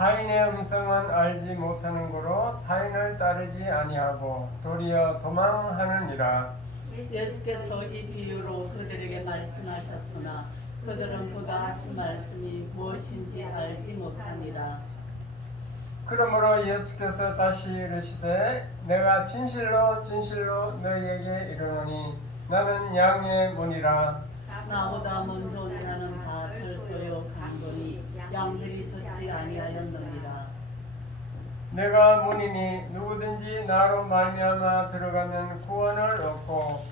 타인의 음성은 알지 못하는 고로 타인을 따르지 아니하고 도리어 도망하느니라. 예수께서 이 비유로 그들에게 말씀하셨으나 그들은 그가 하신 말씀이 무엇인지 알지 못하니라. 그러므로 예수께서 다시 이르시되 내가 진실로 진실로 너희에게 이르노니 나는 양의 문이라. 나보다 먼저 온 자는 다 절도요 강도니 양들이 듣지 아니하였느니라. 내가 문이니 누구든지 나로 말미암아 들어가면 구원을 얻고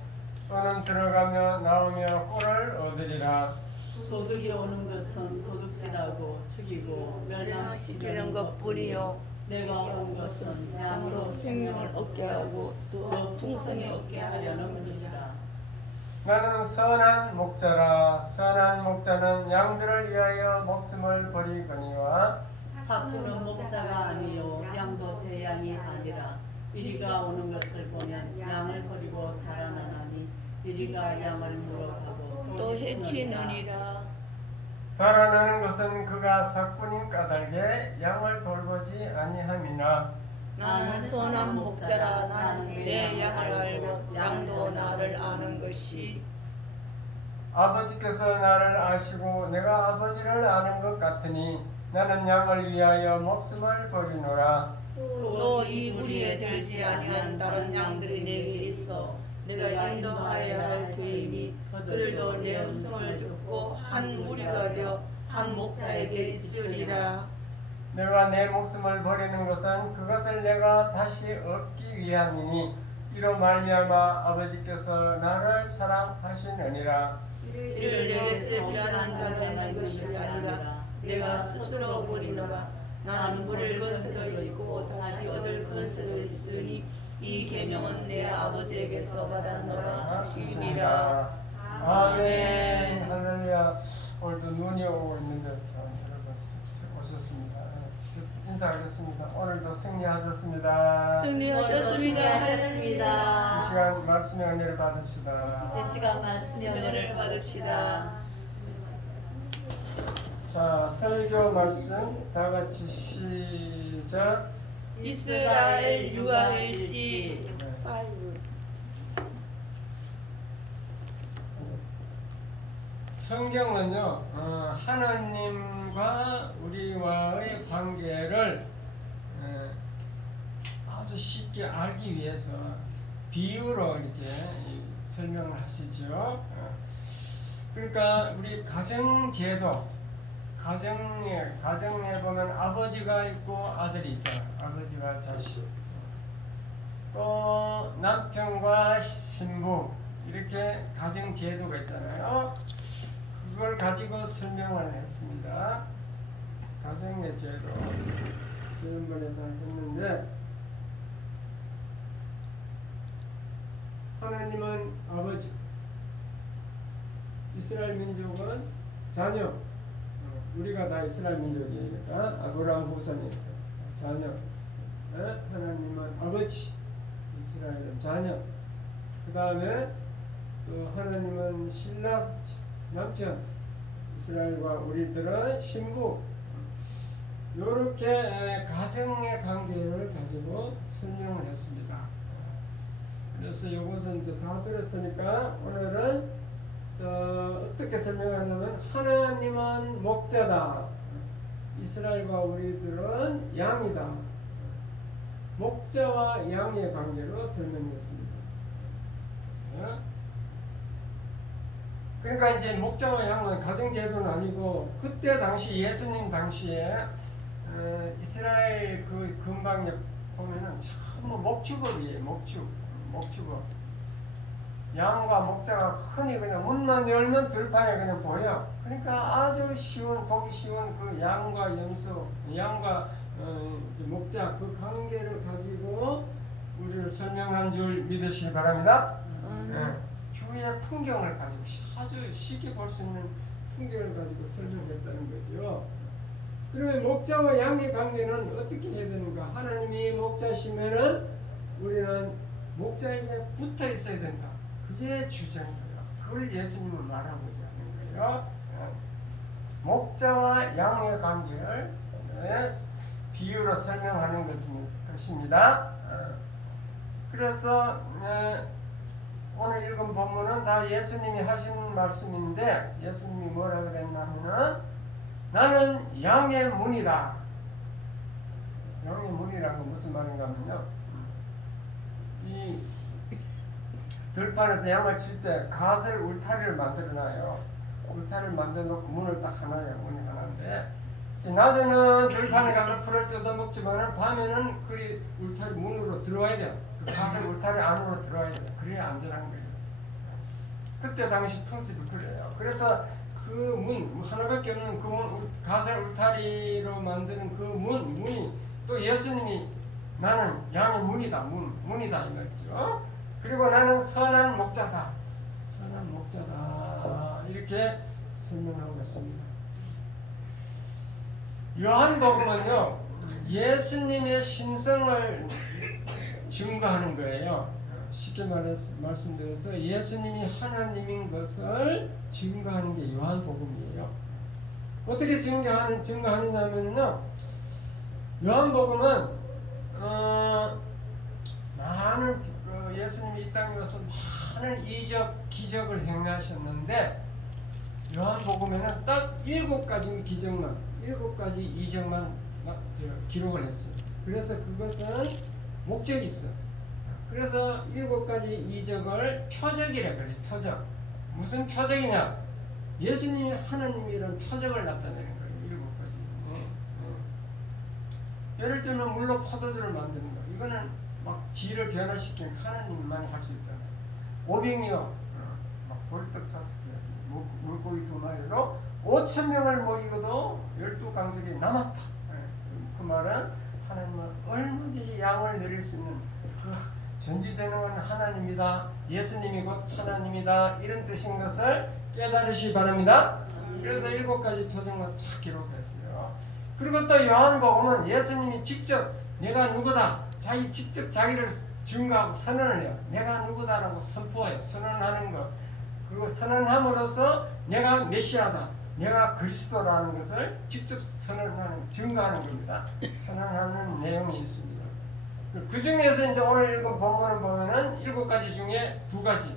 또는 들어가며 나오며 꿀을 얻으리라. 도둑이 오는 것은 도둑질하고 죽이고 멸망시키는 것뿐이요 내가 온 것은 양으로 생명을 얻게 하고 또 풍성히 얻게 하려는 것이라. 나는 선한 목자라. 선한 목자는 양들을 위하여 목숨을 버리거니와 사꾼은 목자가 아니요 양도 제 양이 아니라 이리가 오는 것을 보면 양을 버리고 달아나나니 이리가 양을 물어가고 또 해치느니라. 달아나는 것은 그가 사꾼인 까닭에 양을 돌보지 아니함이나 나는 선한 목자라. 나는 내 양을 알고 양도 나를 아는 것이 아버지께서 나를 아시고 내가 아버지를 아는 것 같으니 나는 양을 위하여 목숨을 버리노라. 또 이 무리에 들지 아니한 다른 양들이 내게 있어 내가 인도하여야 할 터이니 그들도 내 음성을 듣고 한 무리가 되어 한 목자에게 있으리라. 내가 내 목숨을 버리는 것은 그것을 내가 다시 얻기 위함이니 이로 말미암아 아버지께서 나를 사랑하시느니라. 이를 내게 세비하는 자는 있는 것이 아니라 내가 스스로 버리노라. 나는 물을 건세도 있고 다시 얻을 건세도 있으니 이 계명은 내 아버지에게서 받았노라 하시니라. 아멘. 할렐루야. 오늘도 눈이 오고 있는데 참 여러분 오셨습니다. 인사하겠습니다. 오늘도 승리하셨습니다. 승리하셨습니다. 하셨습니다. 이 시간 말씀의 은혜를 받읍시다. 이 시간 말씀의 은혜를 받읍시다. 자, 설교 말씀 다 같이 시작. 이스라엘 유아일지 5. 성경은요, 하나님과 우리와의 관계를 아주 쉽게 알기 위해서 비유로 이렇게 설명을 하시죠. 그러니까 우리 가정제도, 가정에 보면 아버지가 있고 아들이 있잖아요. 아버지와 자식. 또 남편과 신부, 이렇게 가정제도가 있잖아요. 그걸 가지고 설명을 했습니다. 가정의 제도 지난번에도 했는데 하나님은 아버지, 이스라엘 민족은 자녀. 우리가 다 이스라엘 민족이니까 아브라함 후손이니까 자녀. 하나님은 아버지, 이스라엘은 자녀. 그 다음에 또 하나님은 신랑, 남편, 이스라엘과 우리들은 신부. 이렇게 가정의 관계를 가지고 설명을 했습니다. 그래서 이것은 이제 다 들었으니까 오늘은 어떻게 설명하냐면 하나님은 목자다. 이스라엘과 우리들은 양이다. 목자와 양의 관계로 설명했습니다. 그러니까 이제 목자와 양은 가정제도는 아니고 그때 당시 예수님 당시에 이스라엘 그 근방에 보면은 전부 목축업이에요. 목축업. 양과 목자가 흔히 그냥 문만 열면 들판에 그냥 보여. 그러니까 아주 쉬운, 보기 쉬운 그 양과 염소, 양과 이제 목자 그 관계를 가지고 우리를 설명한 줄 믿으시기 바랍니다. 주위의 풍경을 가지고 아주 쉽게 볼 수 있는 풍경을 가지고 설명했다는 거죠. 그러면 목자와 양의 관계는 어떻게 해야 되는가? 하나님이 목자시면은 우리는 목자에게 붙어 있어야 된다. 그게 주장인 거예요. 그걸 예수님은 말하고자 하는 거예요. 목자와 양의 관계를 비유로 설명하는 것입니다. 그래서 오늘 읽은 본문은 다 예수님이 하신 말씀인데 예수님이 뭐라 그랬냐면은 나는 양의 문이다. 양의 문이라는 건 무슨 말인가 하면요, 이 들판에서 양을 칠 때 갓을 울타리를 만들어놔요. 울타리를 만들어놓고 문을 딱 하나예요. 문이 하나인데 낮에는 들판에 가서 풀을 뜯어먹지만 밤에는 그 울타리 문으로 들어와야 돼요. 그 갓을 울타리 안으로 들어와야 돼요. 그래야 안전한 거예요. 그때 당시 컨셉이 그래요. 그래서 그 문 하나밖에 없는 그 문, 갓을 울타리로 만드는 그 문이 또 예수님이 나는 양의 문이다. 문이다 이거죠. 그리고 나는 선한 목자다. 선한 목자다. 이렇게 설명하고 있습니다. 요한복음은요, 예수님의 신성을 증거하는 거예요. 쉽게 말씀드려서 예수님이 하나님인 것을 증거하는 게 요한복음이에요. 어떻게 증거하느냐면요, 요한복음은 많은 예수님이 이 땅에 와서 많은 이적, 기적을 행하셨는데 요한복음에는 딱 7가지 기적만, 7가지 이적만 기록을 했어요. 그래서 그것은 목적이 있어요. 그래서 7가지 이적을 표적이라 그래요. 표적. 무슨 표적이냐? 예수님이 하나님이라는 표적을 나타내는 거예요. 7가지. 예를 들면 물로 포도주를 만드는 거. 이거는 막 지를 변화시키는 하나님만이 할 수 있잖아요. 오병이어 막 벌떡 탔을 때 물고기 2마리로 5,000명을 먹이고도 12강들이 남았다. 그 말은 하나님은 얼마든지 양을 내릴 수 있는 그 전지전능한 하나님이다. 예수님이 곧 하나님이다. 이런 뜻인 것을 깨달으시기 바랍니다. 그래서 7가지 표적만 다 기록했어요. 그리고 또 요한복음은 예수님이 직접 내가 누구다. 직접 자기를 증거하고 선언을 해요. 내가 누구다라고 선포해요. 선언하는 것. 그리고 선언함으로써 내가 메시아다. 내가 그리스도라는 것을 직접 선언하는, 증거하는 겁니다. 선언하는 내용이 있습니다. 그 중에서 이제 오늘 읽은 본문을 보면은 7가지 중에 2가지.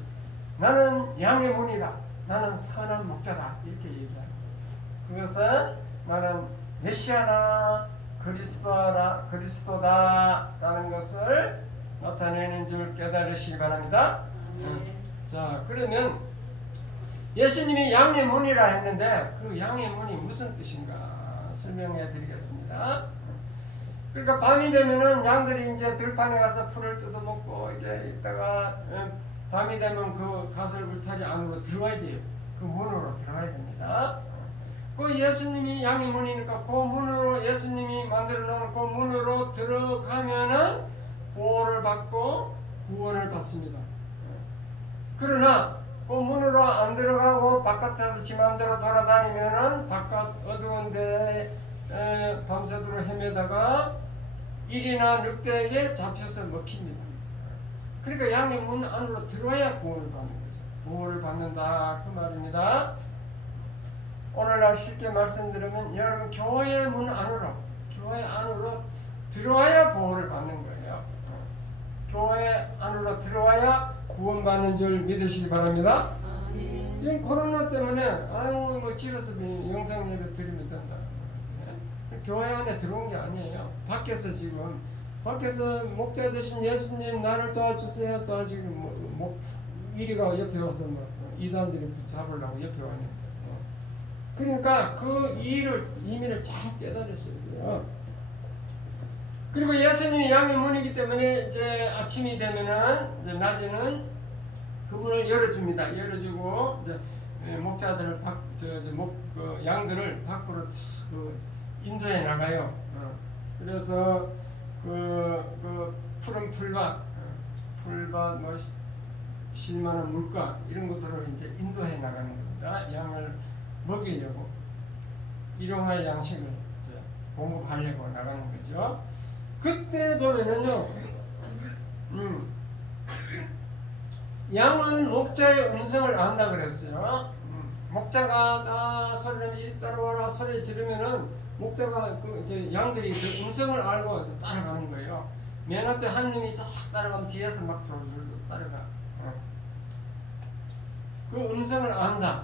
나는 양의 문이다. 나는 선한 목자다. 이렇게 얘기합니다. 그것은 나는 메시아다. 그리스도다라는 것을 나타내는 줄 깨달으시기 바랍니다. 자, 그러면 예수님이 양의 문이라 했는데 그 양의 문이 무슨 뜻인가 설명해 드리겠습니다. 그러니까 밤이 되면은 양들이 이제 들판에 가서 풀을 뜯어먹고 이제 있다가 밤이 되면 그 가설 울타리 안으로 들어와야 돼요. 그 문으로 들어가야 됩니다. 그 예수님이 양의 문이니까 그 문으로 예수님이 만들어 놓은 그 문으로 들어가면은 보호를 받고 구원을 받습니다. 그러나 그 문으로 안 들어가고 바깥에서 지 맘대로 돌아다니면은 바깥 어두운 데에 밤새도록 헤매다가 일이나 늑대에게 잡혀서 먹힙니다. 그러니까 양의 문 안으로 들어와야 구원을 받는 거죠. 보호를 받는다 그 말입니다. 오늘날 쉽게 말씀드리면 여러분 교회 문 안으로 들어와야 보호를 받는 거예요. 교회 안으로 들어와야 구원받는 줄 믿으시기 바랍니다. 지금 코로나 때문에 아유 뭐 집에서 영상 예배 드리면 된다. 교회 안에 들어온 게 아니에요. 밖에서 지금 밖에서 목자 되신 예수님 나를 도와주세요. 도와주고 뭐 이리가 옆에 와서 뭐 이단들이 붙잡으려고 옆에 왔는데. 그러니까 그 의미를 잘 깨달으셔야 돼요. 그리고 예수님이 양의 문이기 때문에 이제 아침이 되면은 이제 낮에는 그 문을 열어줍니다. 열어주고 이제 목자들을 양들을 밖으로 다 인도해 나가요. 그래서 그 푸른 풀밭 뭐 실만한 물가 이런 것들을 이제 인도해 나가는 겁니다. 양을 먹이려고 일용할 양식을 이제 공급하려고 나가는 거죠. 그때 보면은요, 양은 목자의 음성을 안다 그랬어요. 목자가 소리를 이리 따라와라 소리 지르면은 목자가 이제 양들이 그 음성을 알고 따라가는 거예요. 맨 앞에 한 놈이 싹 따라가면 뒤에서 막 졸졸 따라가. 그 음성을 안다.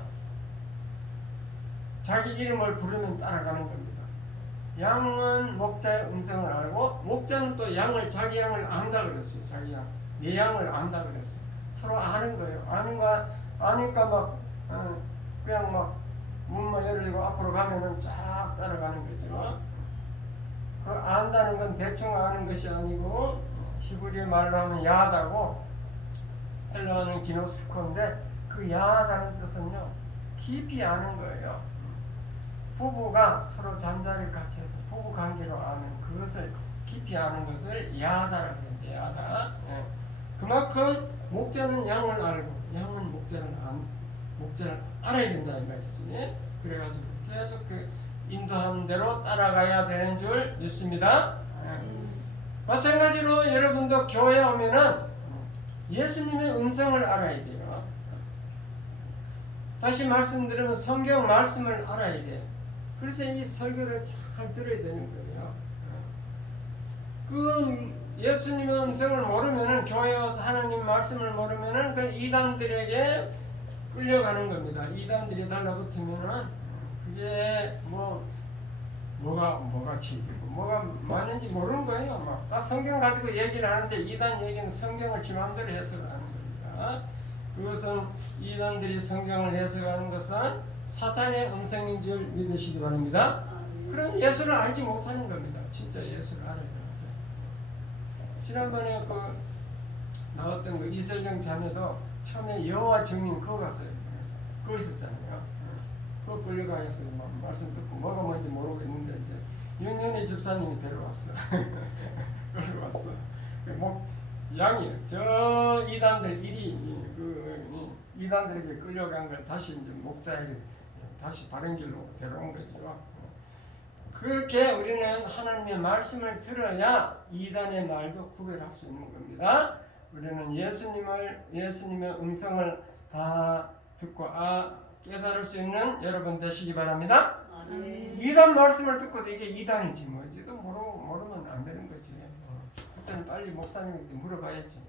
자기 이름을 부르면 따라가는 겁니다. 양은 목자의 음성을 알고 목자는 또 양을 자기 양을 안다 그랬어요. 자기 양, 내 양을 안다 그랬어요. 서로 아는 거예요. 아니까 막 그냥 막 문만 열리고 앞으로 가면은 쫙 따라가는 거죠. 그 안다는 건 대충 아는 것이 아니고 히브리 말로 하면 야다고 헬라어는 기노스코인데 그 야다는 뜻은요 깊이 아는 거예요. 부부가 서로 잠자리를 같이 해서 부부 관계로 아는 그것을 깊이 아는 것을 야다라고 합니다. 야다. 예. 그만큼 목자는 양을 알고 양은 목자를 알아야 된다 이 말이지. 그래가지고 계속 그 인도하는 대로 따라가야 되는 줄 믿습니다. 마찬가지로 여러분도 교회에 오면은 예수님의 음성을 알아야 돼요. 다시 말씀드리면 성경 말씀을 알아야 돼요. 그래서 이 설교를 잘 들어야 되는 거예요. 그 예수님의 음성을 모르면은 교회에 와서 하나님 말씀을 모르면은 그 이단들에게 끌려가는 겁니다. 이단들이 달라붙으면은 그게 뭐가 지지고 뭐가 맞는지 모르는 거예요. 막 성경 가지고 얘기를 하는데 이단 얘기는 성경을 지 마음대로 해석하는 겁니다. 그것은 이단들이 성경을 해석하는 것은 사탄의 음성인 줄 믿으시기 바랍니다. 그런 예수를 알지 못하는 겁니다. 진짜 예수를 알아야 됩니다. 지난번에 나왔던 그 이설경 자매도 처음에 여호와 증인 그거 갔어요. 그거 있었잖아요. 그거 끌려가서 말씀 듣고 뭐가 뭔지 모르겠는데 이제 윤현희 집사님이 데려왔어. 끌려왔어. 양이 저 이단들 이단들에게 끌려간 걸 다시 이제 목자에게 다시 바른 길로 데려온 거죠. 그렇게 우리는 하나님의 말씀을 들어야 이단의 말도 구별할 수 있는 겁니다. 우리는 예수님의 음성을 다 듣고 깨달을 수 있는 여러분 되시기 바랍니다. 이단 말씀을 듣고도 이게 이단인지 뭐지도 모르면 안 되는 거지. 그때는 빨리 목사님에게 물어봐야지.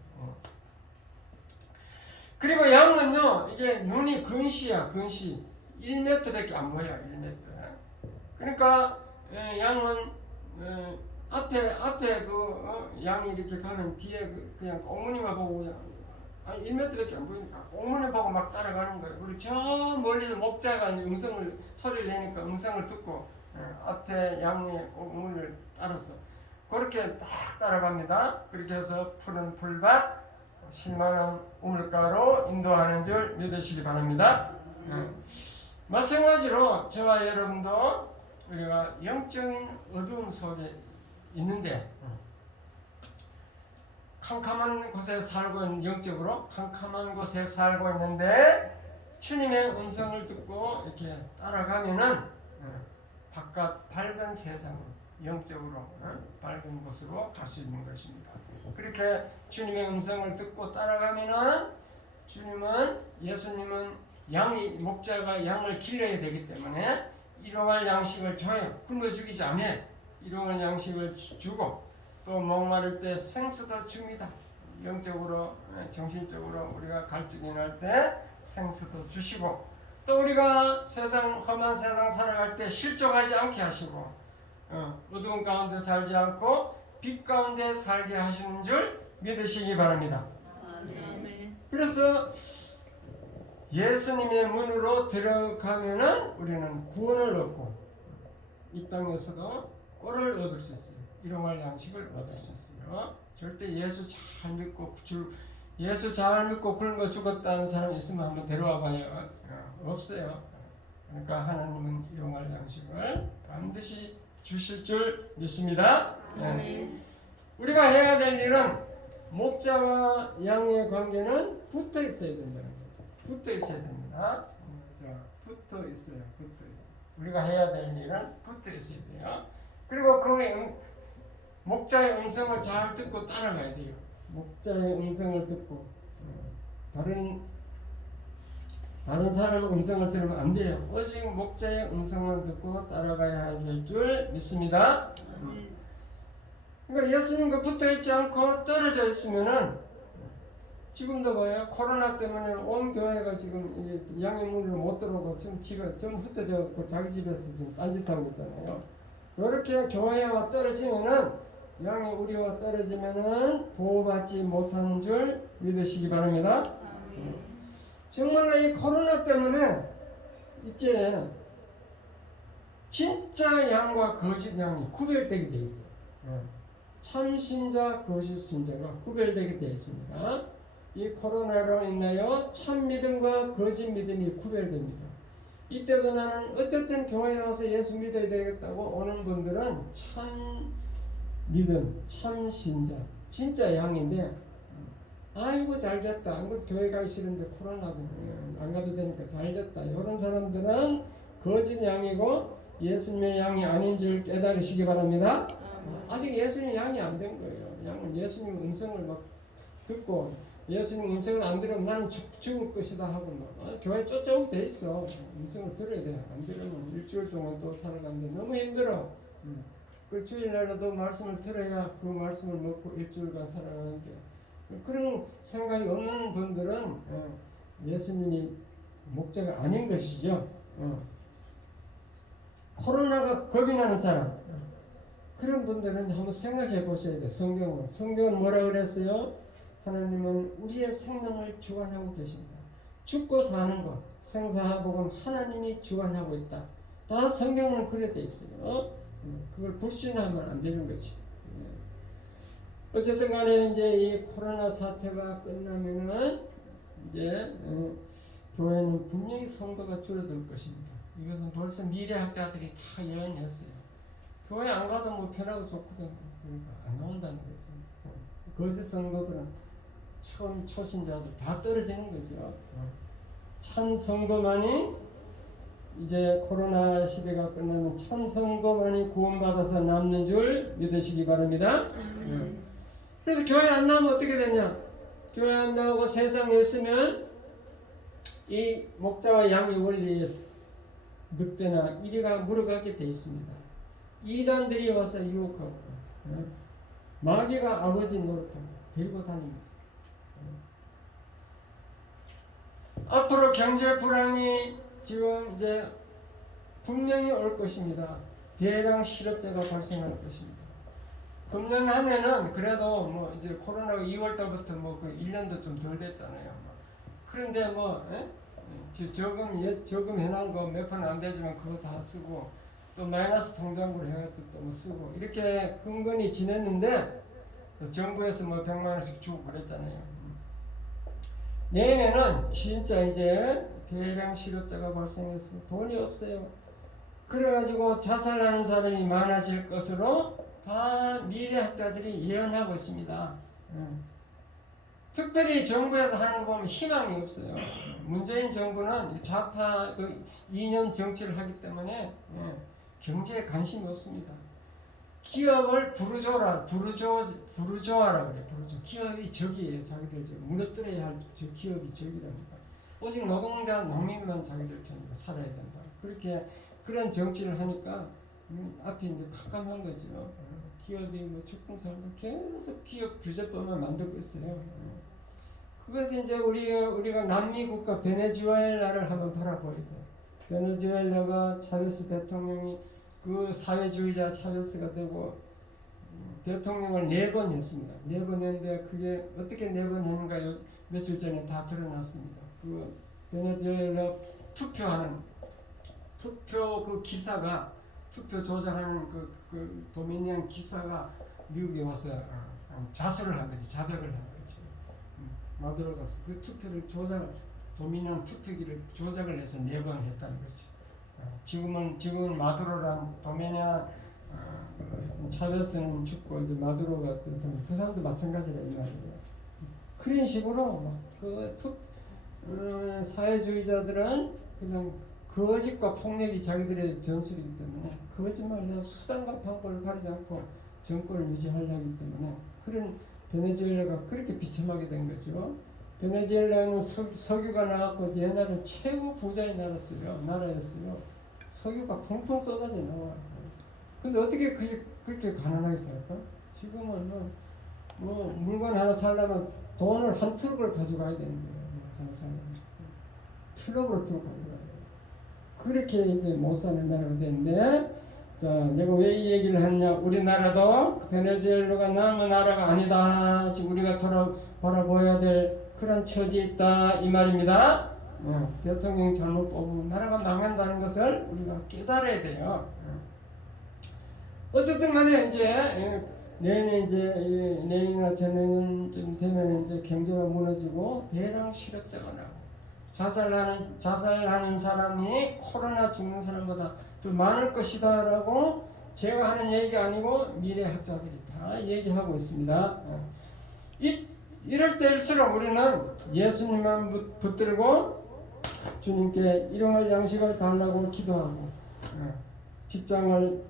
그리고 양은요, 이게 눈이 근시야, 근시. 1m밖에 안 보여, 1m. 그러니까 양은 앞에 양이 이렇게 가면 뒤에 그냥 꽁무니만 보고 그냥 1m밖에 안 보이니까 꽁무니 보고 막 따라가는 거예요. 그리고 저 멀리서 목자가 소리를 내니까 음성을 듣고 앞에 양의 꽁무니를 따라서 그렇게 딱 따라갑니다. 그렇게 해서 푸른 풀밭 신만한 우물가로 인도하는 줄 믿으시기 바랍니다. 마찬가지로 저와 여러분도 우리가 영적인 어두움 속에 있는데 캄캄한 곳에 살고 있는 영적으로 캄캄한 곳에 살고 있는데 주님의 음성을 듣고 이렇게 따라가면은 바깥 밝은 세상으로 영적으로 밝은 곳으로 갈 수 있는 것입니다. 그렇게 주님의 음성을 듣고 따라가면은 예수님은 목자가 양을 길러야 되기 때문에 일용할 양식을 줘요. 굶어 죽이지 않아. 일용할 양식을 주고 또 목마를 때 생수도 줍니다. 영적으로 정신적으로 우리가 갈증이 날 때 생수도 주시고 또 우리가 험한 세상 살아갈 때 실족하지 않게 하시고 어두운 가운데 살지 않고 빛 가운데 살게 하시는 줄 믿으시기 바랍니다. 그래서 예수님의 문으로 들어가면은 우리는 구원을 얻고 이 땅에서도 꼴을 얻을 수 있어요. 일용할 양식을 얻을 수 있어요. 절대 예수 잘 믿고 굶어 죽었다는 사람 있으면 한번 데려와 봐요. 없어요. 그러니까 하나님은 일용할 양식을 반드시 주실 줄 믿습니다. 우리가 해야 될 일은 목자와 양의 관계는 붙어 있어야 된다는 거예요. 붙어 있어야 됩니다. 붙어 있어요. 우리가 해야 될 일은 붙어 있어야 돼요. 그리고 목자의 음성을 잘 듣고 따라가야 돼요. 목자의 음성을 듣고 다른 사람의 음성을 들으면 안 돼요. 오직 목자의 음성만 듣고 따라가야 할 줄 믿습니다. 그러니까 예수님과 붙어 있지 않고 떨어져 있으면은 지금도 봐요. 코로나 때문에 온 교회가 지금 양해문으로 못 들어오고 지금 집에 좀 흩어져갖고 자기 집에서 지금 딴짓하고 있잖아요. 이렇게 교회와 떨어지면은 양이 우리와 떨어지면은 보호받지 못하는 줄 믿으시기 바랍니다. 정말로 이 코로나 때문에 이제 진짜 양과 거짓 양이 구별되게 돼 있어요. 참 신자, 거짓 신자가 구별되게 되어 있습니다. 이 코로나로 인하여 참 믿음과 거짓 믿음이 구별됩니다. 이때도 나는 어쨌든 교회에 나와서 예수 믿어야 되겠다고 오는 분들은 참 믿음, 참 신자, 진짜 양인데 아이고 잘됐다. 안 그래도 교회 가기 싫은데 코로나도 안 가도 되니까 잘됐다. 이런 사람들은 거짓 양이고 예수님의 양이 아닌 줄 깨달으시기 바랍니다. 아직 예수님 양이 안 된 거예요. 양은 예수님 음성을 막 듣고 예수님 음성을 안 들으면 나는 죽을 것이다 하고 막 교회 쫓아오게 돼 있어. 음성을 들어야 돼. 안 들으면 일주일 동안 또 살아가는데 너무 힘들어. 그 주일날에도 말씀을 들어야 그 말씀을 먹고 일주일간 살아가는데 그런 생각이 없는 분들은 예수님이 목자가 아닌 것이죠. 코로나가 겁이 나는 사람 그런 분들은 한번 생각해 보셔야 돼. 성경은 뭐라 그랬어요? 하나님은 우리의 생명을 주관하고 계신다. 죽고 사는 것, 생사복은 하나님이 주관하고 있다. 다 성경은 그래 돼 있어요. 그걸 불신하면 안 되는 거지. 어쨌든 간에 이제 이 코로나 사태가 끝나면은 이제 교회는 분명히 성도가 줄어들 것입니다. 이것은 벌써 미래학자들이 다 예언했어요. 교회 안 가도 뭐 편하고 좋거든. 그러니까 안 나온다는 거지. 거짓 성도들은 처음 초신자들 다 떨어지는 거죠. 참 성도만이 이제 코로나 시대가 끝나면 참 성도만이 구원받아서 남는 줄 믿으시기 바랍니다. 그래서 교회 안 나오면 어떻게 되냐? 교회 안 나오고 세상에 있으면 이 목자와 양의 원리에 늑대나 이리가 물어가게 돼 있습니다. 이단들이 와서 유혹하고 마귀가 아버지 노릇하고 데리고 다닙니다. 앞으로 경제 불황이 지금 이제 분명히 올 것입니다. 대량 실업자가 발생할 것입니다. 금년 한 해는 그래도 뭐 이제 코로나가 2월 달부터 뭐 그 1년도 좀 덜 됐잖아요. 그런데 뭐 저금 해놓은 거 몇 푼 안 되지만 그거 다 쓰고 또 마이너스 통장부로 해가지고 또 뭐 쓰고 이렇게 근근히 지냈는데 정부에서 뭐 100만 원씩 주고 그랬잖아요. 내년에는 진짜 이제 대량 실업자가 발생해서 돈이 없어요. 그래가지고 자살하는 사람이 많아질 것으로 다 미래학자들이 예언하고 있습니다. 특별히 정부에서 하는 거 보면 희망이 없어요. 문재인 정부는 좌파 그 이념 정치를 하기 때문에 경제에 관심이 없습니다. 기업을 부르조아라 그래. 부르조. 기업이 적이에요. 자기들 무너뜨려야 할 기업이 적이랍니다. 오직 노동자, 농민만 자기들 편으로 살아야 된다. 그렇게 그런 정치를 하니까 앞에 이제 깜깜한 거죠. 기업이 뭐 죽든 살든 계속 기업 규제법만 만들고 있어요. 그것은 이제 우리가 남미 국가 베네수엘라를 한번 바라보야 돼요. 베네수엘라가 차베스 대통령이 그 사회주의자 차베스가 되고 대통령을 4번 했습니다. 4번 했는데 그게 어떻게 4번 했는가 며칠 전에 다 드러났습니다. 그 베네수엘라 투표 그 기사가 투표 조작하는 그 도미니언 기사가 미국에 와서 자수를 한 거지. 자백을 한 거지. 마두로가 그 투표를 도미니언 투표기를 조작을 해서 4번 했다는 거지. 지금은 마두로랑 도미니언 차베스는 죽고 이제 마두로가 그 사람도 마찬가지라 이 말이에요. 그런 식으로 사회주의자들은 그냥 거짓과 폭력이 자기들의 전술이기 때문에 거짓말이나 수단과 방법을 가리지 않고 정권을 유지하려 하기 때문에 그런 베네수엘라가 그렇게 비참하게 된 거죠. 베네수엘라는 석유가 나왔고 옛날에 최고 부자의 나라였어요. 석유가 펑펑 쏟아져 나와요. 근데 어떻게 그렇게 가난하게 살까? 지금은 뭐 물건 하나 살려면 돈을 한 트럭을 가져가야 되는 거예요. 하나 살려면 트럭으로 들고 가져가야 돼요. 그렇게 이제 못 사는 나라가 됐는데, 자, 내가 왜 이 얘기를 하느냐? 우리나라도 베네수엘라가 남은 나라가 아니다. 지금 우리가 바라보아야 될 그런 처지에 있다 이 말입니다. 대통령 잘못 뽑으면 나라가 망한다는 것을 우리가 깨달아야 돼요. 어쨌든 간에 이제 내년이나 재내년쯤 되면 이제 경제가 무너지고 대량 실업자가 나고 자살하는 사람이 코로나 죽는 사람보다 더 많을 것이다라고 제가 하는 얘기가 아니고 미래학자들이 다 얘기하고 있습니다. 이럴 때일수록 우리는 예수님만 붙들고 주님께 일용할 양식을 달라고 기도하고 직장을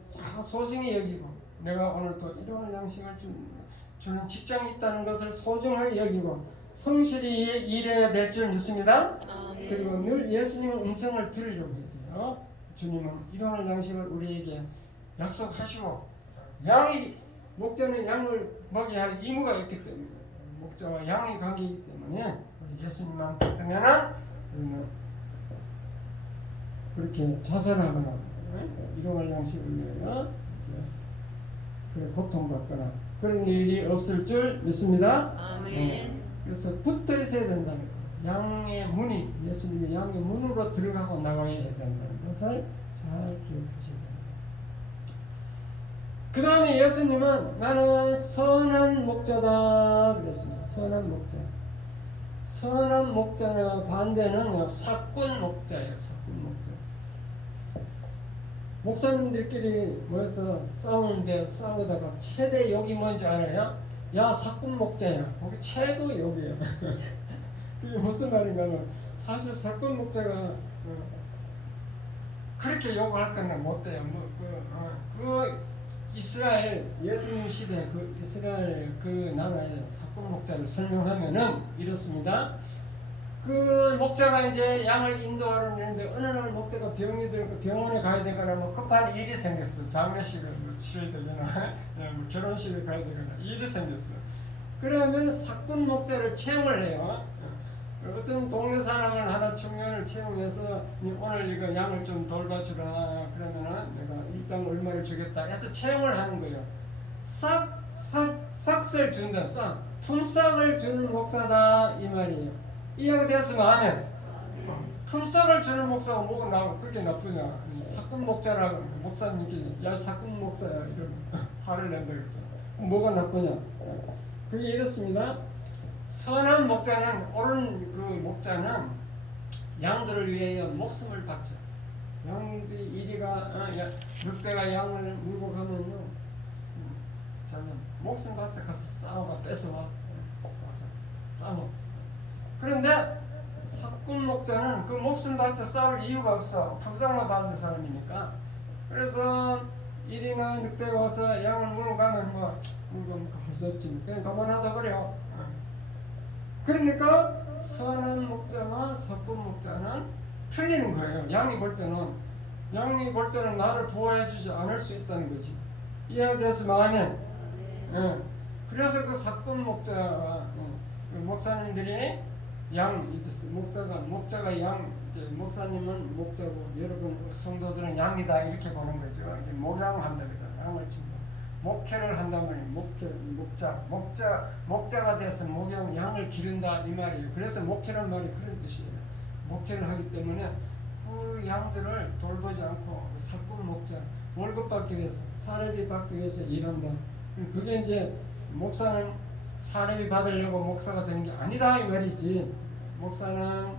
소중히 여기고 내가 오늘 또 일용할 양식을 주는 직장이 있다는 것을 소중하게 여기고 성실히 일해야 될 줄 믿습니다. 그리고 늘 예수님의 음성을 들으려고 해요. 주님은 일용할 양식을 우리에게 약속하시고 목자는 양을 먹여야 할 의무가 있기 때문에 목자와 양의 관계이기 때문에 예수님만 붙들면 우리는 그렇게 자살하거나 일용할 양식을 위하여 고통받거나 그런 일이 없을 줄 믿습니다. 아멘. 그래서 붙어 있어야 된다는 거. 양의 문이 예수님의 양의 문으로 들어가고 나가야 된다는 것을 잘 기억하셔야 됩니다. 그 다음에 예수님은 나는 선한 목자다 그랬습니다. 선한 목자. 선한 목자나 반대는 사꾼 목자예요. 사꾼 목자. 목사님들끼리 모여서 싸우다가 최대 욕이 뭔지 알아요? 야 사꾼 목자야. 거기 최고 욕이에요. 그게 무슨 말인가는 사실 사꾼 목자가 그렇게 욕할 거는 못 돼요. 이스라엘 예수님 시대 그 이스라엘 그 나라의 사꾼 목자를 설명하면은 이렇습니다. 그 목자가 이제 양을 인도하러 있는데 어느 날 목자가 병이 들고 병원에 가야 되거나 뭐 급한 일이 생겼어. 장례식을 치러야 되거나 뭐 결혼식을 가야 되거나 일이 생겼어. 그러면 사꾼 목자를 채용을 해요. 어떤 동네 사람을 하나 청년을 채용해서 오늘 이거 양을 좀 돌봐주라 그러면은 내가 일당 얼마를 주겠다 해서 채용을 하는 거예요. 싹을 준다. 품삯을 주는 목사다 이 말이에요. 이해가 되었으면 아멘. 품삯을 주는 목사가 뭐가 나고 그렇게 나쁘냐. 사꾼 목자라고 목사님끼리 야 사꾼 목사야 이런 화를 낸다 그랬잖아. 뭐가 나쁘냐. 그게 이렇습니다. 선한 목자는 옳은 그 목자는 양들을 위하여 목숨을 바쳐. 양들이 이리가 늑대가 양을 물고 가면요, 저는 목숨 바쳐 가서 싸워가 뺏어와 와서 싸워. 그런데 사꾼 목자는 그 목숨 바쳐 싸울 이유가 없어. 품삯만 받는 사람이니까. 그래서 이리나 늑대가 와서 양을 물고 가면 물고 할 수 없지. 그냥 그만하다 그래요. 그러니까 선한 목자와 사꾼 목자는 틀리는 거예요. 양이 볼 때는 나를 보호해주지 않을 수 있다는 거지. 이해가 됐으면 아멘. 그래서 그 사꾼 목자와 목사님들이 목자가 양, 이제 목사님은 목자고 여러분 성도들은 양이다 이렇게 보는 거죠. 목양한다 그러잖아요. 양을 친다. 목회를 한다면 목자가 돼서 양을 기른다 이 말이에요. 그래서 목회란 말이 그런 뜻이에요. 목회를 하기 때문에 그 양들을 돌보지 않고 사꾼 목자 월급 받기 위해서 사례비 받기 위해서 일한다. 그게 이제 목사는 사례비 받으려고 목사가 되는 게 아니다 이 말이지. 목사는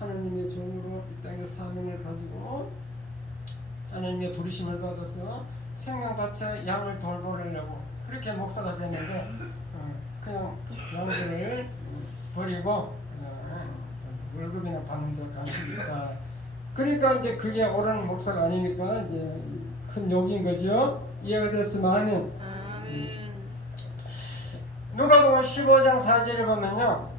하나님의 종으로 이 땅에 사명을 가지고 하나님의 부르심을 받아서 생명 바쳐 양을 돌보려고 그렇게 목사가 되는데 그냥 양들을 버리고 월급이나 받는 데 관심이 있다. 그러니까 이제 그게 옳은 목사가 아니니까 이제 큰 욕인 거죠. 이해가 됐으면 아멘. 누가복음 15장 4절에 보면요,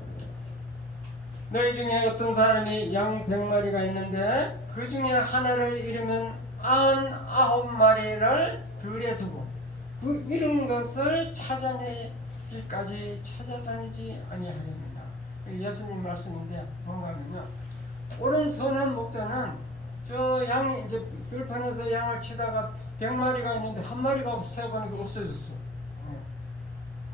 너희 중에 어떤 사람이 양 100마리가 있는데 그 중에 하나를 잃으면 99마리를 들에 두고 그 잃은 것을 찾아내기까지 찾아다니지 아니하겠느냐. 예수님 말씀인데 뭔가 하면요, 옳은 선한 목자는 저 양이 이제 들판에서 양을 치다가 100마리가 있는데 한 마리가 세어보니까 없어졌어.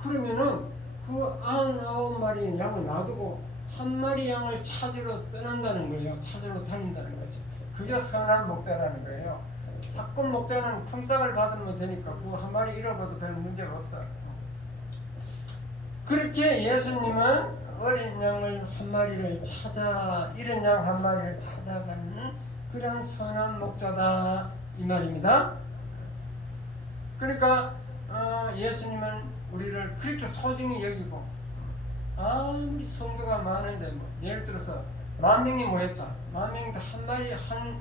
그러면은 그 99마리 양을 놔두고 한 마리 양을 찾으러 떠난다는 거예요. 찾으러 다닌다는 거죠. 그게 선한 목자라는 거예요. 사건 목자는 품삯을 받으면 되니까 그 한 마리 잃어봐도 별 문제가 없어요. 그렇게 예수님은 어린 양을 한 마리를 찾아, 잃은 양 한 마리를 찾아가는 그런 선한 목자다 이 말입니다. 그러니까 예수님은 우리를 그렇게 소중히 여기고, 아무리 성도가 많은데 뭐 예를 들어서 10,000명이 모였다. 10,000명인데 한 마리 한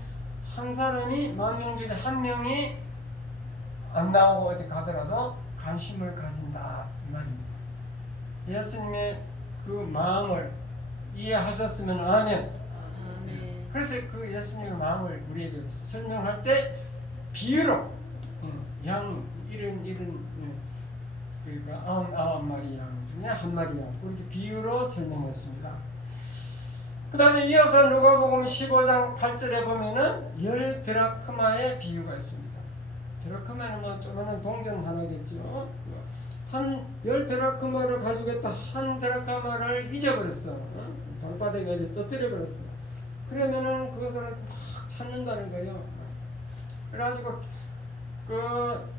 사람이 10,000명 중에 한 명이 안 나오고 어디 가더라도 관심을 가진다 이 말입니다. 예수님의 그 마음을 이해하셨으면 아멘. 아멘. 그래서 그 예수님의 마음을 우리에게 설명할 때 비유로 양 이런 그러니까 99마리 양 중에 한 마리 양 그렇게 비유로 설명했습니다. 그 다음에 이어서 누가복음 15장 8절에 보면은 10드라크마의 비유가 있습니다. 드라크마는 뭐 조그마한 동전 하나겠죠. 한 10드라크마를 가지고 있다 한 드라크마를 잊어버렸어. 방바닥에 이제 떠뜨려버렸어. 그러면은 그것을 막 찾는다는 거예요. 그래가지고 그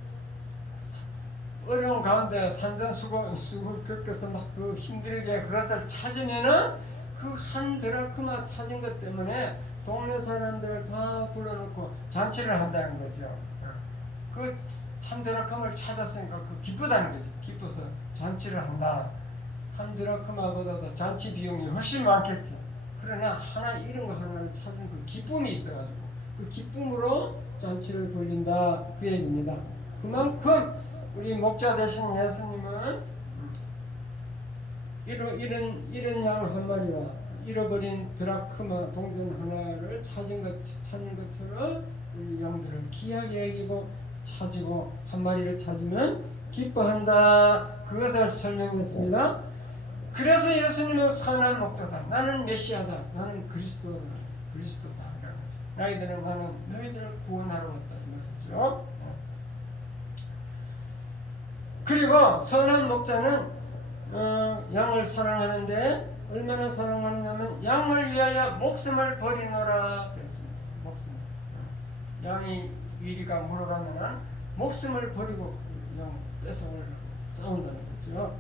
어려운 가운데 산전수고를 겪어서 막 그 힘들게 그것을 찾으면은 그 한 드라크마 찾은 것 때문에 동네 사람들을 다 불러놓고 잔치를 한다는 거죠. 그 한 드라크마를 찾았으니까 그 기쁘다는 거죠. 기뻐서 잔치를 한다. 한 드라크마보다도 잔치 비용이 훨씬 많겠죠. 그러나 하나 잃은 거 하나를 찾은 그 기쁨이 있어가지고 그 기쁨으로 잔치를 벌린다 그 얘기입니다. 그만큼 우리 목자 되신 예수님은 잃은 양 한 마리와 잃어버린 드라크마 동전 하나를 찾는 것처럼 우리 양들을 귀하게 여기고 찾고 한 마리를 찾으면 기뻐한다. 그것을 설명했습니다. 그래서 예수님은 선한 목자다. 나는 메시아다. 나는 그리스도다. 너희들은 나는 너희들을 구원하러 왔다 이 말이죠. 그리고 선한 목자는 양을 사랑하는데 얼마나 사랑하느냐면 양을 위하여 목숨을 버리노라 그랬습니다. 목숨. 양이 위리가 물어가면 목숨을 버리고 양 뺏어오려고 싸운다는 거죠.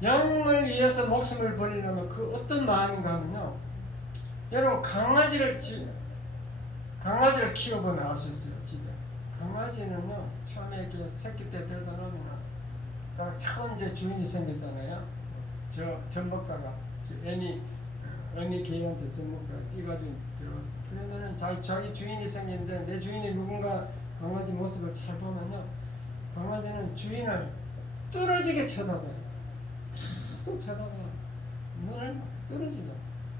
양을 위해서 목숨을 버리려면 그 어떤 마음인가 하면요, 여러분 강아지를 키워보면 알 수 있어요. 집에 강아지는요 처음에 이렇게 새끼 때 데려다 놓으면 처음 이제 주인이 생겼잖아요. 젖 먹다가 어미 개한테 젖 먹다가 뛰가지고 들어갔어. 그러면은 자기 주인이 생겼는데 내 주인이 누군가 강아지 모습을 잘 보면요, 강아지는 주인을 뚫어지게 쳐다봐요. 계속 쳐다봐. 눈을 뚫어지게.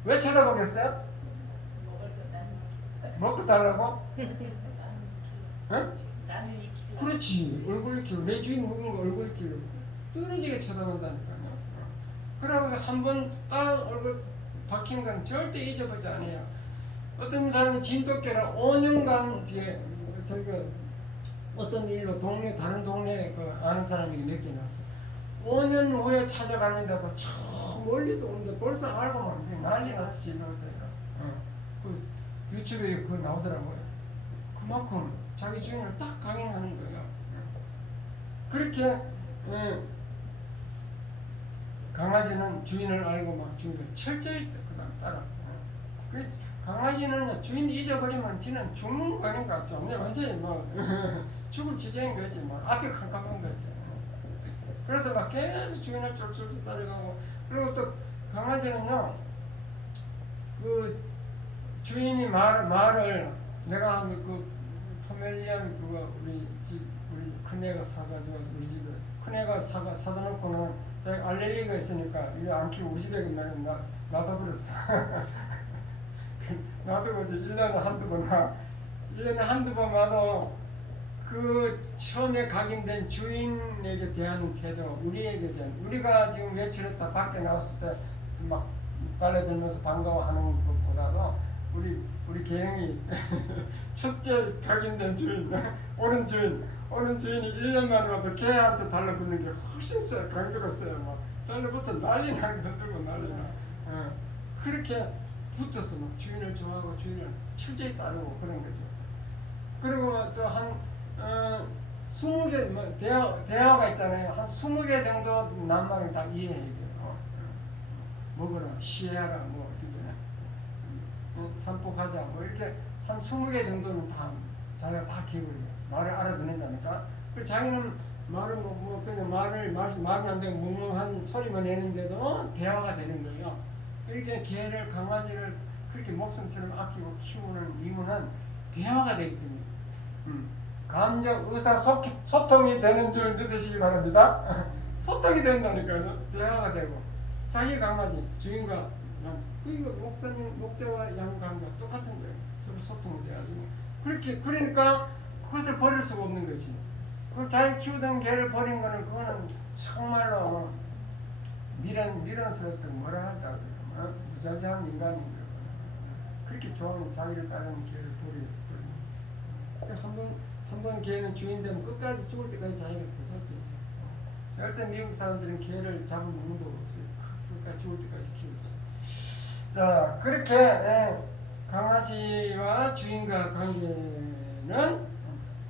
왜 쳐다보겠어요? 먹고 달라고? 응? 그렇지. 얼굴 키우고 내 주인 누군가 얼굴 키우고 뚫어지게 쳐다본다니까요. 그러고 한 번 딱 얼굴 박힌 건 절대 잊어보지 않아요. 어떤 사람은 진돗개를 5년간 뒤에 저희가 어떤 일로 다른 동네에 아는 사람이 몇 개 났어. 5년 후에 찾아가는데도 저 멀리서 오는데 벌써 알고 막 난리 났지. 집에 그 유튜브에 그거 나오더라고요. 그만큼 자기 주인을 딱 강행하는 거예요. 그렇게 강아지는 주인을 알고 막 주인을 철저히 그다음 따라. 그 강아지는 주인 잊어버리면 지는 죽는 거니까 좀 완전히 뭐 죽을 지경인 거지, 뭐 앞에 깜깜한 거지. 그래서 막 계속 주인을 쫄쫄 따라가고, 그리고 또 강아지는요 그 주인이 말을 내가 그 포메리안 그거 우리 큰애가 사가지고 우리 집에 큰애가 사다 놓고는 저 알레르기가 있으니까 이거 안 키우고 우리 집에 놔둬버렸어. 놔두고 이제 1년에 한두 번 와. 1년에 한두 번 와도 그 처음에 각인된 주인에게 대한 태도, 우리에게 대한, 우리가 지금 외출했다 밖에 나왔을 때 막 달려들면서 반가워하는 것보다도 우리 개형이 첫째 각인된 주인, 오는 주인이 1년 만에 와서 개한테 달라붙는 게 훨씬 세요. 강도가 세요. 막 달라붙어 난리 나고 들고 난리 나. 그렇게 붙어서 막 주인을 좋아하고 주인을 철저히 따르고 그런 거죠. 그리고 또 한 20개 뭐 대화가 있잖아요. 한 20개 정도 낱말을 다 이해해요. 먹어라, 쉬어라, 뭐 어떻게 산보 가자, 뭐 이렇게 한 20개 정도는 다 자기가 다 기억을 해요. 말을 알아듣는다니까. 그 자기는 말을 뭐 그냥 말이 안 되고 뭉뭉한 소리만 내는데도 대화가 되는 거예요. 이렇게 개를 강아지를 그렇게 목숨처럼 아끼고 키우는 이유는 대화가 되기 때문에. 감정, 의사 소통이 되는 줄 믿으시기 바랍니다. 소통이 된다니까요. 대화가 되고. 자기 강아지, 주인과 양. 이거 목자와 양 관계가 똑같은 거예요. 서로 소통이 돼가지고. 그러니까 그것을 버릴 수가 없는 거지. 그 자기 키우던 개를 버린 거는 그거는 정말로 미련스럽던 뭐라 할까 그래요. 무자비한 인간인 거예요. 그렇게 좋아하는 자기를 따르는 개를 버리는. 한번 개는 주인 되면 끝까지 죽을 때까지 자기가 보살펴요. 절대 미국 사람들은 개를 잡아먹는 거 없어요. 끝까지 죽을 때까지 키우죠. 자, 그렇게 강아지와 주인과 관계는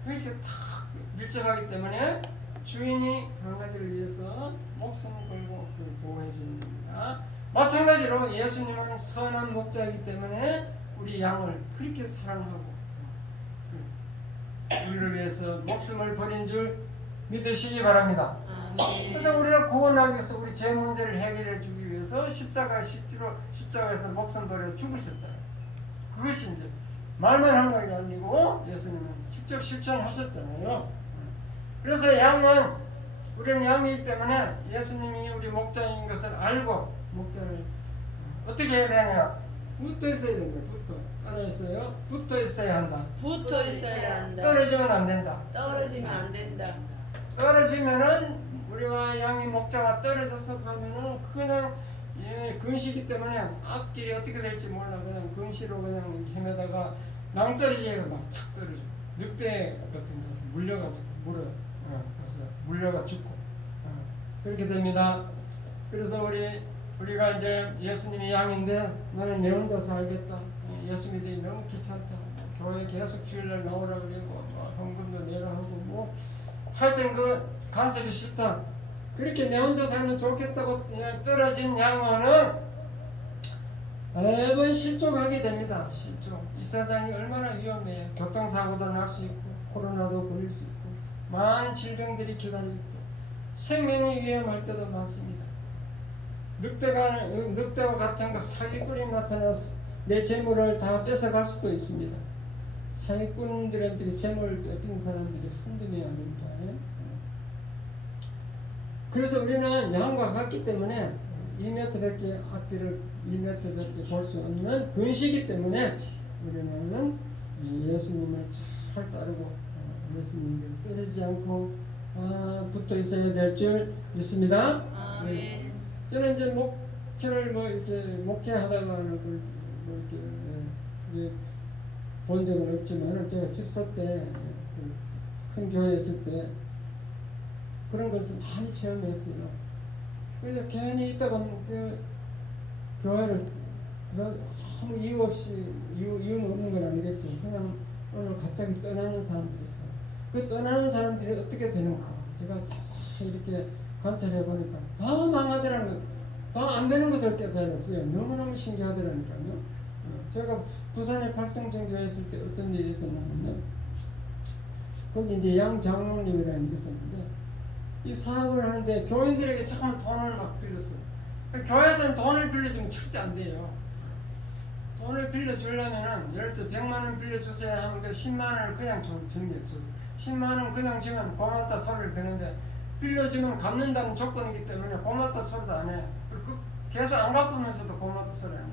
그렇게 탁 밀접하기 때문에 주인이 강아지를 위해서 목숨을 걸고 보호해 줍니다. 마찬가지로 예수님은 선한 목자이기 때문에 우리 양을 그렇게 사랑하고 우리를 위해서 목숨을 버린 줄 믿으시기 바랍니다. 그래서 우리를 구원하기 위해서 우리 죄 문제를 해결해 주기 위해서 십자가에서 목숨 버려 죽으셨잖아요. 그것이 이제 말만 한 게 아니고 예수님은 직접 실천하셨잖아요. 그래서 우리는 양이기 때문에 예수님이 우리 목자인 것을 알고 목자를 어떻게 해야 되냐? 붙어 있어야 된다. 알아있어요? 붙어 있어야 한다. 붙어 있어야 한다. 떨어지면 안 된다. 떨어지면 안 된다. 떨어지면은 우리와 양이 목자가 떨어져서 가면은 그냥 근시기 때문에 앞길이 어떻게 될지 몰라. 그냥 근시로 그냥 헤매다가 낭떠러지가 막 탁 떨어져. 늑대 같은 데서 물려가지고 가서 물려가 죽고 그렇게 됩니다. 그래서 우리가 이제 예수님이 양인데 나는 내 혼자 살겠다. 예수 믿으니 너무 귀찮다. 교회 계속 주일날 나오라 그러고 헌금도 내라 하고 뭐 하여튼 그 간섭이 싫다. 그렇게 내 혼자 살면 좋겠다고 떨어진 양어는 매번 실족하게 됩니다. 실족. 이 세상이 얼마나 위험해요. 교통사고도 날 수 있고 코로나도 걸릴 수 있고 많은 질병들이 기다리고 있고 생명이 위험할 때도 많습니다. 늑대와 같은 거 사기꾼이 나타나서 내 재물을 다 뺏어갈 수도 있습니다. 사기꾼들한테 재물을 뺏긴 사람들이 한두 명이 아닙니다. 그래서 우리는 양과 같기 때문에 1m밖에 앞뒤를 1m밖에 볼 수 없는 근시이기 때문에 우리는 예수님을 잘 따르고 예수님을 떨어지지 않고 붙어 있어야 될 줄 믿습니다. 아멘. 저는 이제 목회를 이렇게 목회하다가는 그게 본 적은 없지만 제가 집사 때 큰 교회에 있을 때 그런 것을 많이 체험했어요. 그래서 괜히 있다가 그 교회를 아무 이유 없이 이유는 없는 건 아니겠죠. 그냥 오늘 갑자기 떠나는 사람들이 있어요. 그 떠나는 사람들이 어떻게 되는가 제가 자세히 이렇게 관찰해 보니까 더 망하더라는 거, 더 안 되는 것을 깨달았어요. 너무너무 신기하더라니까요. 제가 부산의 팔성정교회 있을 때 어떤 일이 있었냐면요. 거기 이제 양장로님이라는 게 있었는데 이 사업을 하는데 교인들에게 잠깐 돈을 막 빌렸어요. 교회에서는 돈을 빌려주면 절대 안 돼요. 돈을 빌려주려면은 예를 들어 100만 원 빌려주세요 하면 그 10만 원을 그냥 주는 게 있죠. 10만 원 그냥 주면 고맙다 소리를 드는데 빌려주면 갚는다는 조건이기 때문에 고맙다 소리도 안 해. 그리고 계속 안 갚으면서도 고맙다 소리 안 해.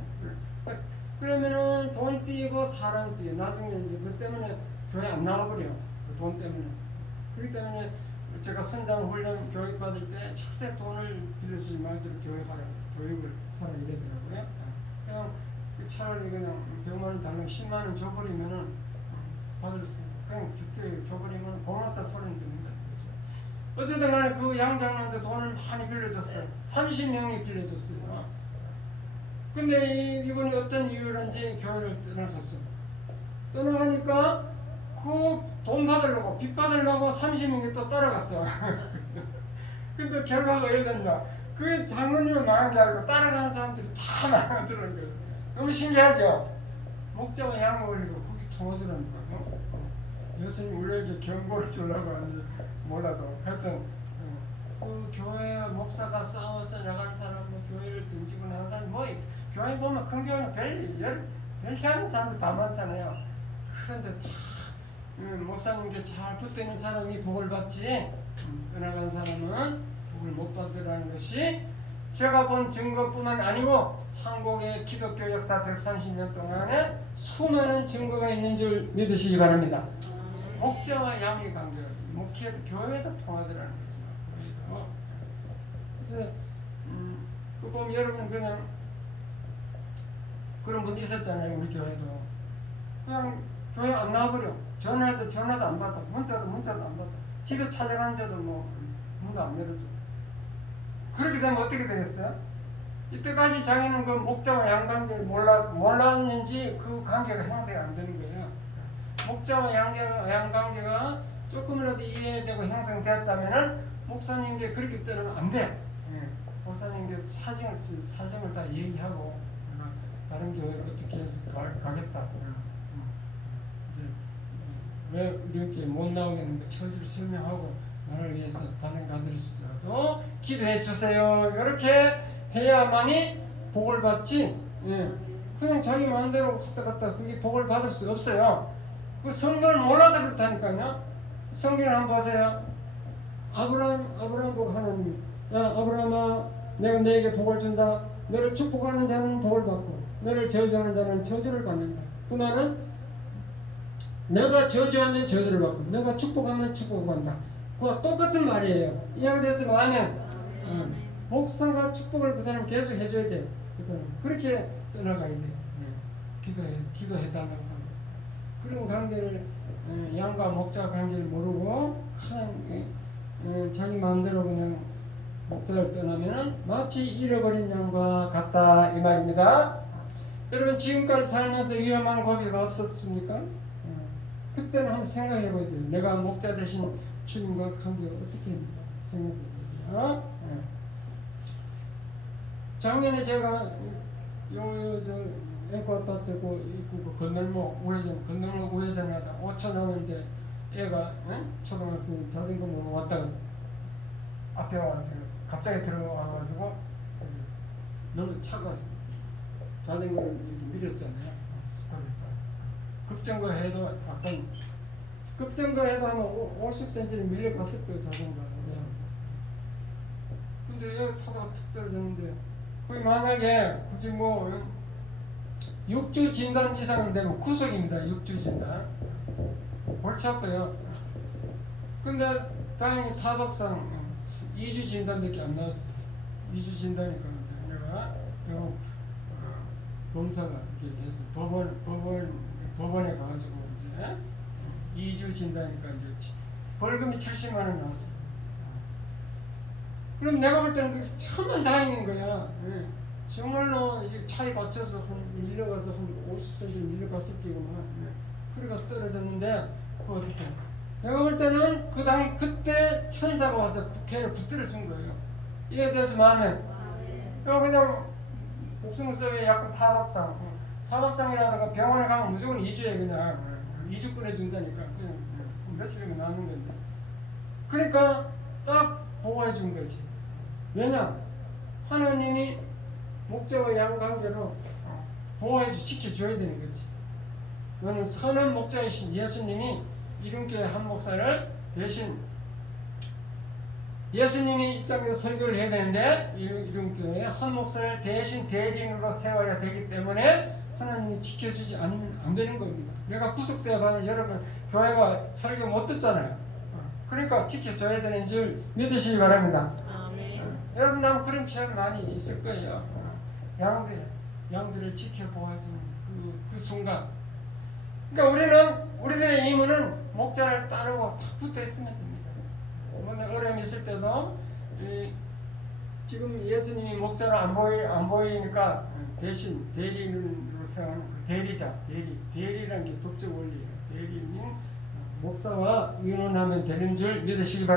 그러면은 돈 띄고 사람 띄고 나중에 이제 그 때문에 교회 안 나와버려. 그 돈 때문에. 그렇기 때문에 제가 선장 훈련 교육 받을 때 절대 돈을 빌려주지 말도록 교육을 하라 이러더라고요. 그냥 차라리 그냥 100만 원 달라면 10만 원 줘버리면은 받을 수 그냥 죽게 줘버리면 고맙다 소리는 듣는다. 어쨌든 간에 그 양장로한테 돈을 많이 빌려줬어요. 30명이 빌려줬어요. 근데 이분이 어떤 이유로인지 교회를 떠나갔어. 떠나가니까 그 돈 받으려고 빚 받으려고 30명이 또 따라갔어. 근데 결과가 어떻게 됐냐? 그 장로님을 망한 줄 알고 따라가는 사람들이 다 망하더라는 거예요. 너무 신기하죠? 목자와 양을 올리고 거기 통하더라니까. 예수님 우리에게 경고를 주려고 하는지 몰라도 하여튼 그 교회 목사가 싸워서 나간 사람, 뭐 교회를 등지고 나간 사람, 뭐 교회 보면 큰 교회는 별 희한한 사람들 다 많잖아요. 그런데 다 목사님께 잘 붙어있는 사람이 복을 받지 떠나간 사람은 복을 못 받으라는 것이 제가 본 증거뿐만 아니고 한국의 기독교 역사 130년 동안에 수많은 증거가 있는 줄 믿으시기 바랍니다. 목자와 양의 관계, 목회도 교회도 통하더라는 거죠. 교회도. 그래서 그 보면 여러분 그냥 그런 분 있었잖아요. 우리 교회도 그냥 교회 안 나와버려. 전화도 안 받아. 문자도 안 받아. 집에 찾아가는데도 뭐 문도 안 열어줘. 그렇게 되면 어떻게 되겠어요? 이때까지 자기는 그 목자와 양 관계를 몰랐는지 그 관계가 형성이 안 되는 거예요. 목자와 양 관계가 조금이라도 이해되고 형성되었다면은 목사님께 그렇게 때리면 안 돼. 목사님께 사정을 다 얘기하고 다른 교회를 어떻게 해서 가겠다. 이제 왜 이렇게 못 나오겠는가 처지를 설명하고 나를 위해서 다른 가들이시더라도 기도해 주세요. 이렇게 해야만이 복을 받지. 그냥 자기 마음대로 갔다 그게 복을 받을 수 없어요. 그 성경을 몰라서 그렇다니까요. 성경을 한번 보세요. 아브라함 보고 하나님, 야 아브라함아, 내가 너에게 복을 준다. 너를 축복하는 자는 복을 받고 너를 저주하는 자는 저주를 받는다. 그 말은 내가 저주하면 저주를 받고 내가 축복하면 축복을 받는다. 그와 똑같은 말이에요. 이해가 됐으면 아멘. 목사가 축복을 그 사람 계속 해줘야 돼. 그 사람 그렇게 떠나가야 돼. 기도해달라고 하는 그런 관계를 양과 목자 관계를 모르고 그냥 자기 마음대로 그냥 목자를 떠나면은 마치 잃어버린 양과 같다 이 말입니다. 여러분 지금까지 살면서 위험한 고비가 없었습니까? 그때는 한번 생각해봐야 돼요. 내가 목자 대신 주님과 관계가 어떻게 생각해야 돼요? 작년에 제가 앵커 아파트 그 건널목 우회전 하다 5초 남았는데 애가 초등학생 자전거 모고 왔다가 앞에 와서 갑자기 들어와가지고 너무 차가워서 자전거를 이렇게 밀었잖아요. 스톱했잖아요. 급정거 해도 아마 50cm를 밀려갔을 거예요. 자전거가. 근데 여기 타다가 툭 떨어졌는데 그게 만약에 그게 뭐 6주 진단 이상 되면 구속입니다. 6주 진단. 골치 아파요. 근데 다행히 타박상 2주 진단밖에 안 나왔어. 2주 진단이니까 이제 내가 결국 검사가 이렇게 해서 법원에 가가지고 이제 2주 진단이니까 이제 벌금이 70만 원 나왔어. 그럼 내가 볼 때는 그게 천만 다행인 거야. 정말로 차에 받쳐서 밀려가서 한 50cm 밀려갔을 때구만. 그래가 떨어졌는데 그거 어떻게? 내가 볼 때는 그때 천사가 와서 걔를 붙들어 준 거예요. 이에 대해서 마음에 그냥 복숭아섭에 약간 타박상이라다가 병원에 가면 무조건 2주에 그냥 2주 끊어준다니까. 그냥 며칠이면 남는 건데. 그러니까 딱 보호해 준 거지. 왜냐? 하나님이 목자와 양 관계로 보호해 지켜줘야 되는 거지. 너는 선한 목자이신 예수님이 이름교회 한 목사를 대신 예수님이 입장에서 설교를 해야 되는데 이런 교회에 한 목사를 대신 대리인으로 세워야 되기 때문에 하나님이 지켜주지 않으면 안 되는 겁니다. 내가 구속되어봐도 여러분 교회가 설교 못 듣잖아요. 그러니까 지켜줘야 되는 줄 믿으시기 바랍니다. 아멘. 여러분 아마 그런 체험 많이 있을 거예요. 양들을 지켜보아주는 그 순간. 그러니까 우리들의 임무는 목자를 따르고 딱 붙어 있으면 됩니다. 오늘 어려움이 있을 때도 지금 예수님이 목자로 안 보이니까 대신 대리인으로 세워하는 그 대리자, 대리라는 게 법적 원리예요. 대리인인 목사와 의논하면 되는 줄 믿으시기 바랍니다.